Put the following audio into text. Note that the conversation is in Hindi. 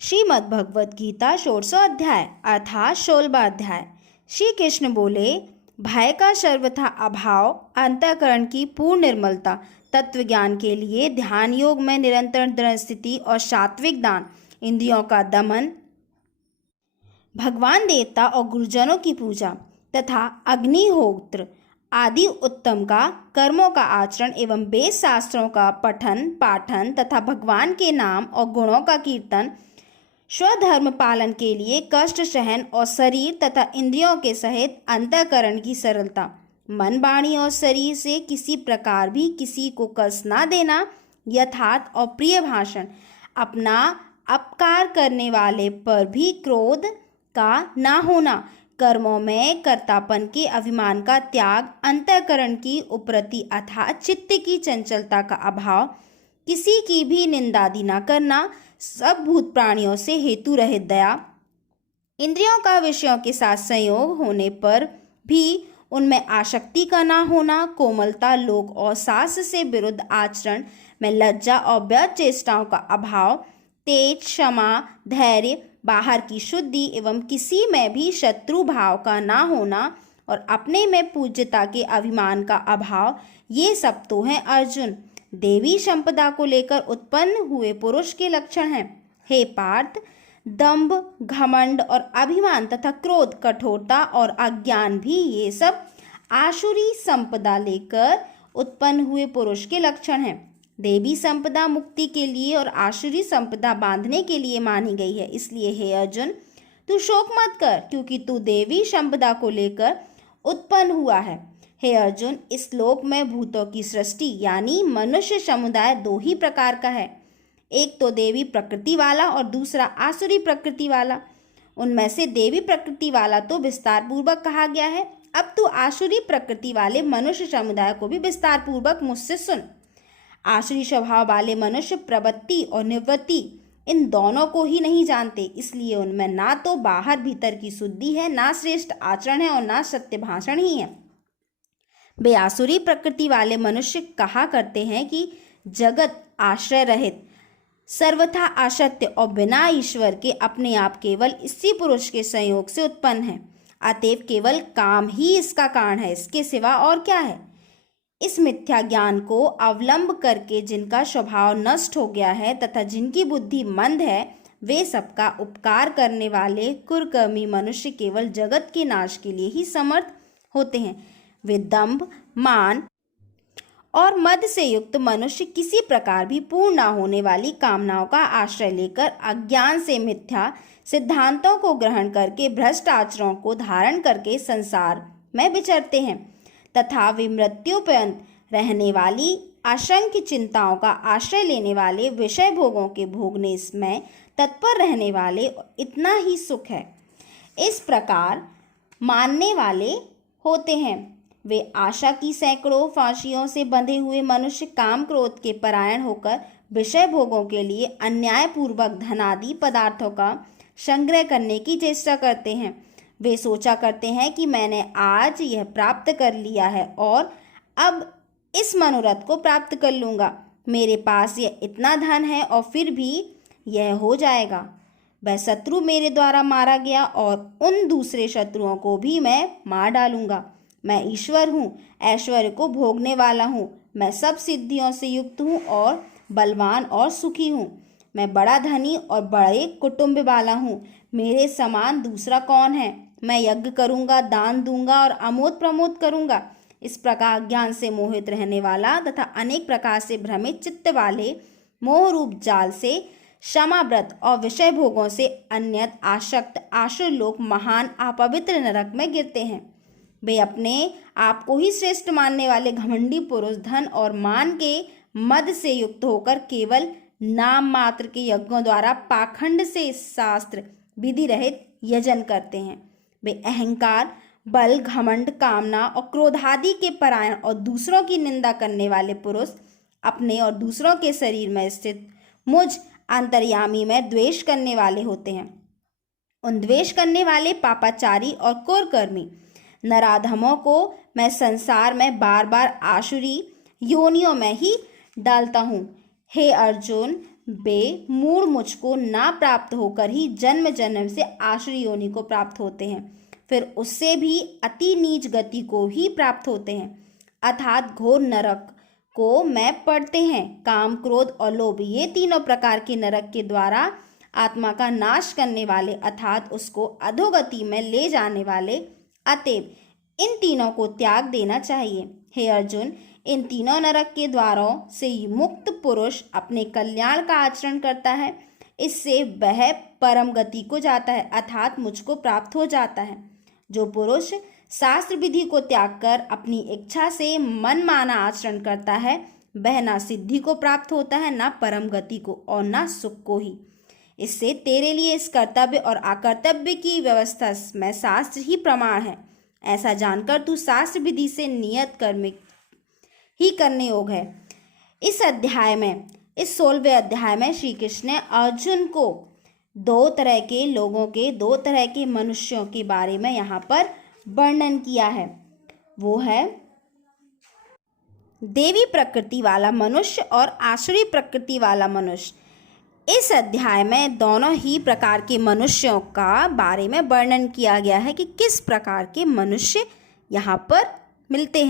श्रीमद् भगवत गीता 16वां अध्याय अर्थात 16वां अध्याय। श्री कृष्ण बोले, भय का सर्वथा अभाव, अंतःकरण की पूर्ण निर्मलता, तत्व ज्ञान के लिए ध्यान योग में निरंतर दृढ़ स्थिति और सात्विक दान, इंद्रियों का दमन, भगवान देवता और गुरुजनों की पूजा तथा अग्निहोत्र आदि उत्तम का कर्मों का आचरण एवं वेद शास्त्रों का पठन पाठन तथा भगवान के नाम और गुणों का कीर्तन, स्वधर्म पालन के लिए कष्ट सहन और शरीर तथा इंद्रियों के सहित अंतःकरण की सरलता, मन वाणी और शरीर से किसी प्रकार भी किसी को कष्ट ना देना, यथार्थ और प्रिय भाषण, अपना अपकार करने वाले पर भी क्रोध का ना होना, कर्मों में कर्तापन के अभिमान का त्याग, अंतःकरण की उपरति अर्थात चित्त की चंचलता का अभाव, किसी की भी निंदादि न करना, सब भूत प्राणियों से हेतु रहित दया, इंद्रियों का विषयों के साथ संयोग होने पर भी उनमें आसक्ति का ना होना, कोमलता, लोक और शास्त्र से विरुद्ध आचरण में लज्जा और व्यर्थ चेष्टाओं का अभाव, तेज, क्षमा, धैर्य, बाहर की शुद्धि एवं किसी में भी शत्रु भाव का ना होना और अपने में पूज्यता के अभिमान का अभाव, ये सब तो हैं अर्जुन देवी संपदा को लेकर उत्पन्न हुए पुरुष के लक्षण हैं। हे पार्थ, दंभ, घमंड और अभिमान तथा क्रोध, कठोरता और अज्ञान भी ये सब आसुरी संपदा लेकर उत्पन्न हुए पुरुष के लक्षण हैं। देवी संपदा मुक्ति के लिए और आसुरी संपदा बांधने के लिए मानी गई है। इसलिए हे अर्जुन, तू शोक मत कर, क्योंकि तू देवी संपदा को लेकर उत्पन्न हुआ है। हे अर्जुन, इस लोक में भूतों की सृष्टि यानी मनुष्य समुदाय दो ही प्रकार का है, एक तो देवी प्रकृति वाला और दूसरा आसुरी प्रकृति वाला। उनमें से देवी प्रकृति वाला तो विस्तार पूर्वक कहा गया है। अब तू आसुरी प्रकृति वाले मनुष्य समुदाय को भी विस्तार पूर्वक मुझसे सुन। आसुरी स्वभाव वाले मनुष्य प्रवृत्ति और निवृत्ति इन दोनों को ही नहीं जानते, इसलिए उनमें ना तो बाहर भीतर की शुद्धि है, ना श्रेष्ठ आचरण है और ना सत्य भाषण ही है। वे आसुरी प्रकृति वाले मनुष्य कहा करते हैं कि जगत आश्रय रहित, सर्वथा असत्य और बिना ईश्वर के अपने आप केवल इसी पुरुष के संयोग से उत्पन्न है। अतएव केवल काम ही इसका कारण है, इसके सिवा और क्या है। इस मिथ्या ज्ञान को अवलंब करके जिनका स्वभाव नष्ट हो गया है तथा जिनकी बुद्धि मंद है, वे सबका उपकार करने वाले कुकर्मी मनुष्य केवल जगत के नाश के लिए ही समर्थ होते हैं। वे दंभ, मान और मद से युक्त मनुष्य किसी प्रकार भी पूर्ण न होने वाली कामनाओं का आश्रय लेकर अज्ञान से मिथ्या सिद्धांतों को ग्रहण करके भ्रष्ट आचरणों को धारण करके संसार में विचरते हैं तथा वे मृत्युपर्यंत रहने वाली असंख्य चिंताओं का आश्रय लेने वाले, विषय भोगों के भोगने में तत्पर रहने वाले, इतना ही सुख है इस प्रकार मानने वाले होते हैं। वे आशा की सैकड़ों फांसियों से बंधे हुए मनुष्य काम क्रोध के परायण होकर विषय भोगों के लिए अन्यायपूर्वक धनादि पदार्थों का संग्रह करने की चेष्टा करते हैं। वे सोचा करते हैं कि मैंने आज यह प्राप्त कर लिया है और अब इस मनोरथ को प्राप्त कर लूँगा, मेरे पास यह इतना धन है और फिर भी यह हो जाएगा। वह शत्रु मेरे द्वारा मारा गया और उन दूसरे शत्रुओं को भी मैं मार डालूंगा। मैं ईश्वर हूँ, ऐश्वर्य को भोगने वाला हूँ, मैं सब सिद्धियों से युक्त हूँ और बलवान और सुखी हूँ। मैं बड़ा धनी और बड़े कुटुंब वाला हूँ, मेरे समान दूसरा कौन है। मैं यज्ञ करूँगा, दान दूंगा और अमोद प्रमोद करूँगा। इस प्रकार ज्ञान से मोहित रहने वाला तथा अनेक प्रकार से भ्रमित चित्त वाले मोह रूप जाल से क्षमाव्रत और विषय भोगों से अन्यत आसक्त आसुर लोग महान अपवित्र नरक में गिरते हैं। वे अपने आप को ही श्रेष्ठ मानने वाले घमंडी पुरुष धन और मान के मद से युक्त होकर केवल नाम मात्र के यज्ञों द्वारा पाखंड से शास्त्र विधि रहित यजन करते हैं। वे अहंकार, बल, घमंड, कामना और क्रोधादि के परायण और दूसरों की निंदा करने वाले पुरुष अपने और दूसरों के शरीर में स्थित मुझ अंतर्यामी में द्वेष करने वाले होते हैं। उन द्वेष करने वाले पापाचारी और कुकर्मी नराधमों को मैं संसार में बार बार आसुरी योनियों में ही डालता हूँ। हे अर्जुन, वे मूढ़ मुझको ना प्राप्त होकर ही जन्म जन्म से आसुरी योनि को प्राप्त होते हैं, फिर उससे भी अति नीच गति को ही प्राप्त होते हैं, अर्थात घोर नरक को में पड़ते हैं। काम, क्रोध और लोभ, ये तीनों प्रकार के नरक के द्वारा आत्मा का नाश करने वाले, अर्थात उसको अधोगति में ले जाने वाले। अतएव इन तीनों को त्याग देना चाहिए। हे अर्जुन, इन तीनों नरक के द्वारों से मुक्त पुरुष अपने कल्याण का आचरण करता है, इससे वह परम गति को जाता है, अर्थात मुझको प्राप्त हो जाता है। जो पुरुष शास्त्र विधि को त्याग कर अपनी इच्छा से मनमाना आचरण करता है, वह ना सिद्धि को प्राप्त होता है, ना परम गति को और ना सुख को ही। इससे तेरे लिए इस कर्तव्य और अकर्तव्य की व्यवस्था में शास्त्र ही प्रमाण है, ऐसा जानकर तू शास्त्र विधि से नियत कर्म ही करने योग है। इस अध्याय में, इस 16वें अध्याय में श्री कृष्ण ने अर्जुन को दो तरह के लोगों के, दो तरह के मनुष्यों के बारे में यहाँ पर वर्णन किया है। वो है देवी प्रकृति वाला मनुष्य और आसुरी प्रकृति वाला मनुष्य। इस अध्याय में दोनों ही प्रकार के मनुष्यों का बारे में वर्णन किया गया है कि किस प्रकार के मनुष्य यहाँ पर मिलते हैं।